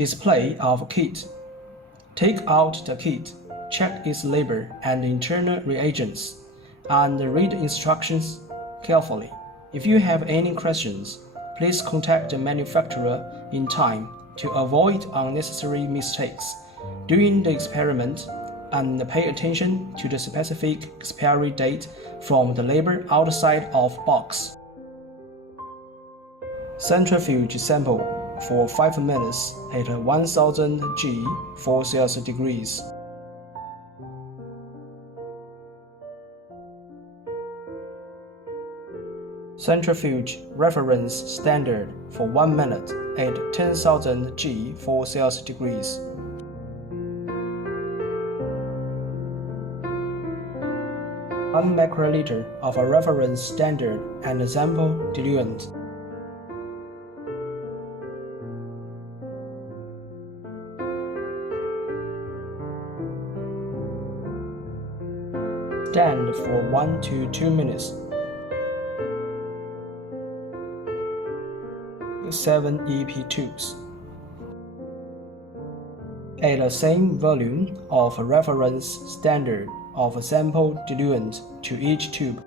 Display of kit. Take out the kit, check its label and internal reagents, and read instructions carefully. If you have any questions, please contact the manufacturer in time to avoid unnecessary mistakes during the experiment, and pay attention to the specific expiry date from the label outside of box. Centrifuge sample for 5 minutes at 1000 G for Celsius degrees. Centrifuge reference standard for 1 minute at 10,000 G for Celsius degrees. One microliter of a reference standard and sample diluent. Stand for 1 to 2 minutes. 7 EP tubes. Add the same volume of reference standard of sample diluent to each tube.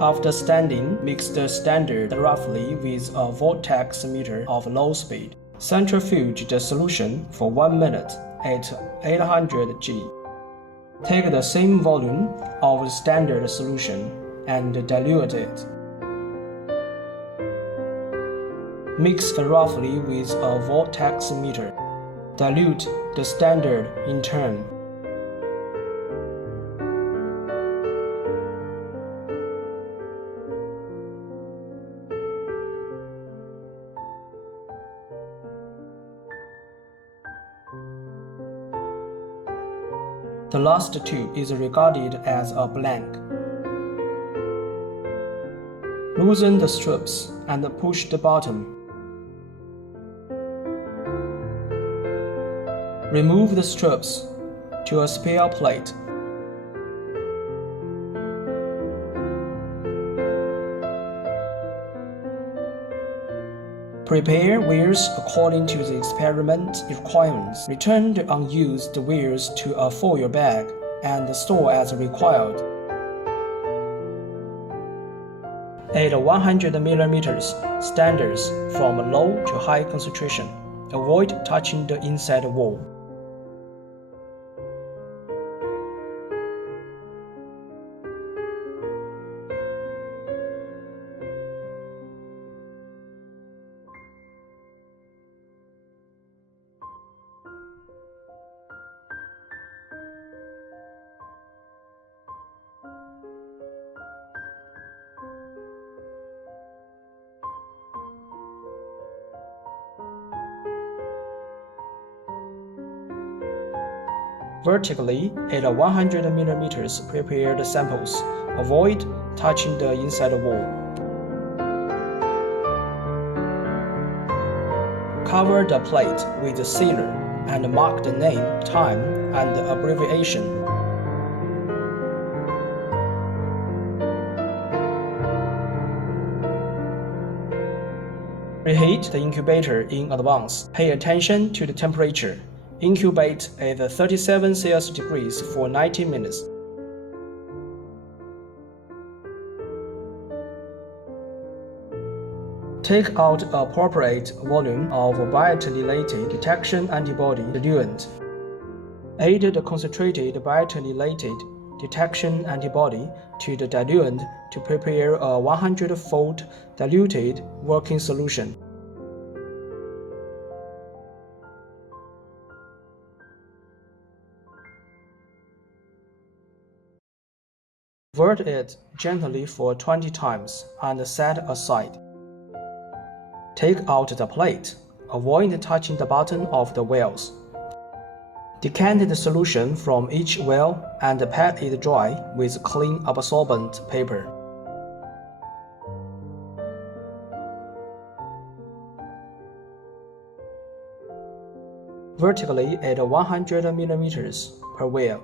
After standing, mix the standard roughly with a vortex meter of low speed. Centrifuge the solution for 1 minute at 800 G. Take the same volume of the standard solution and dilute it. Mix roughly with a vortex meter. Dilute the standard in turn. The last tube is regarded as a blank. Loosen the straps and push the bottom. Remove the straps to a spare plate. Prepare wires according to the experiment requirements. Return the unused wires to a foil bag and store as required. Add 100 mm standards from low to high concentration. Avoid touching the inside wall. Vertically at 100 mm prepare the samples. Avoid touching the inside wall. Cover the plate with a sealer and mark the name, time, and the abbreviation. Reheat the incubator in advance. Pay attention to the temperature. Incubate at 37 Celsius degrees for 90 minutes. Take out appropriate volume of Biotinylated detection antibody diluent. Add the concentrated Biotinylated detection antibody to the diluent to prepare a 100-fold diluted working solution. Convert it gently for 20 times and set aside. Take out the plate. Avoid touching the bottom of the wells. Decant the solution from each well and pat it dry with clean absorbent paper. vertically at 100 mm per well.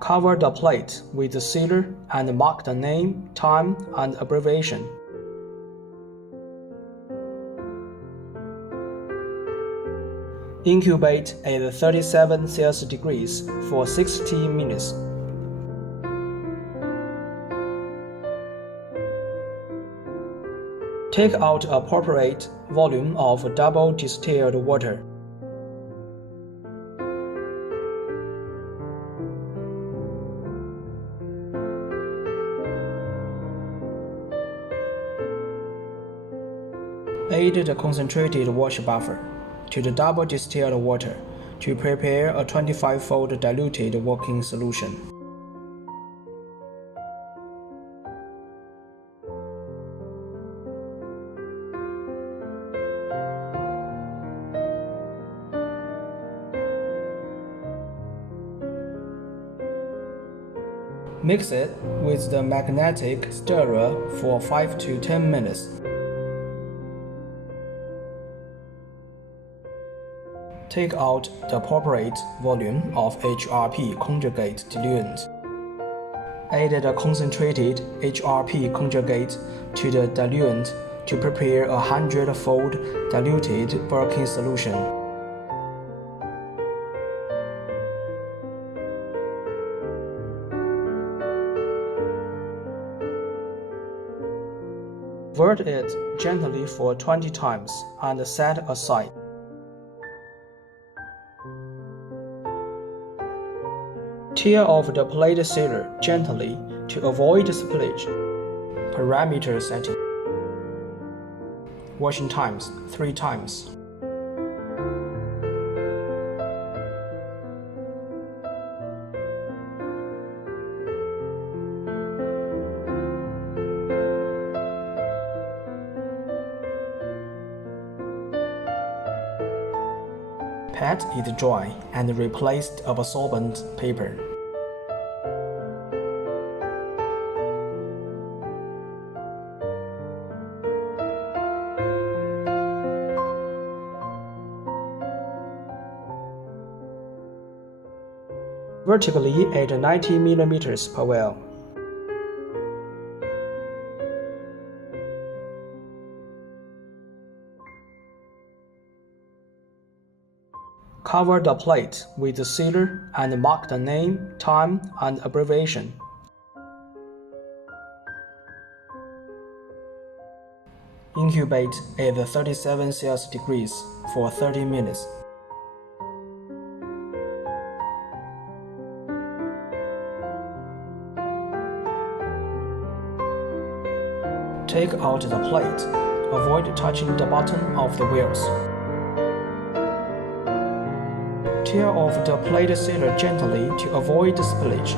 Cover the plate with the sealer and mark the name, time, and abbreviation. Incubate at 37 Celsius degrees for 60 minutes. Take out appropriate volume of double distilled water. Add the concentrated wash buffer to the double distilled water to prepare a 25-fold diluted working solution. Mix it with the magnetic stirrer for 5 to 10 minutes. Take out the appropriate volume of HRP conjugate diluent. Add the concentrated HRP conjugate to the diluent to prepare a 100-fold diluted working solution. Wort it gently for 20 times and set aside. Tear off the plate sealer gently to avoid spillage. Parameter setting. Washing times 3 times. Pat it dry and replace absorbent paper. Vertically at 90 mm per well. Cover the plate with the sealer and mark the name, time, and abbreviation. Incubate at 37 Celsius degrees for 30 minutes. Take out the plate. Avoid touching the bottom of the wheels. Tear off the plate sealer gently to avoid spillage.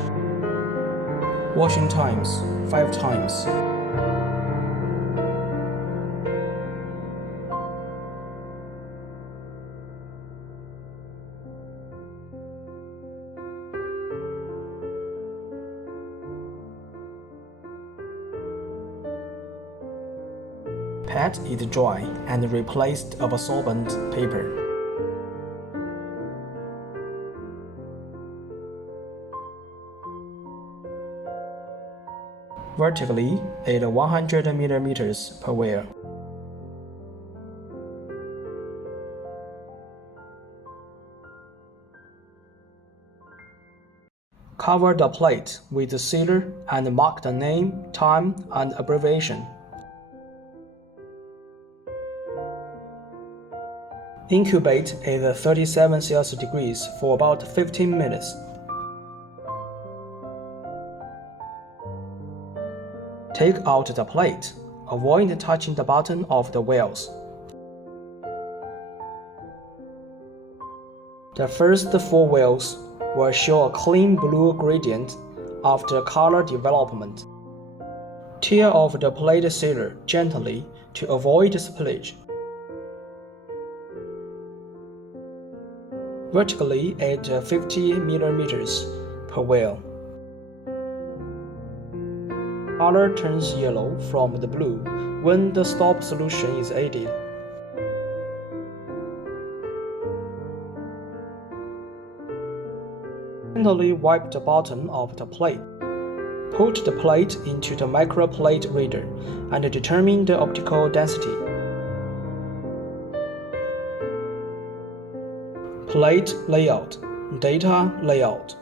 Washing times 5 times. Pat it dry and replace absorbent paper. Vertically at 100 mm per well. Cover the plate with the sealer and mark the name, time, and abbreviation. Incubate at 37 Celsius degrees for about 15 minutes. Take out the plate. Avoid touching the bottom of the wells. The first 4 wells will show a clean blue gradient after color development. Tear off the plate sealer gently to avoid spillage. Vertically at 50 mm per well. Color turns yellow from the blue when the stop solution is added. Gently wipe the bottom of the plate. Put the plate into the microplate reader and determine the optical density. Plate layout, data layout.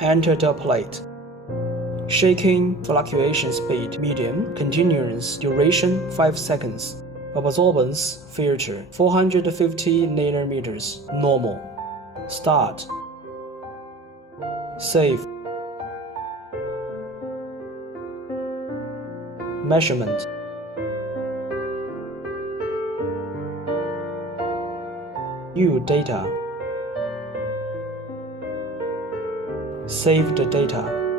Enter the plate. Shaking, fluctuation speed, medium, continuous, duration 5 seconds. Absorbance filter 450 nanometers, normal. Start. Save. Measurement. View data. Save the data.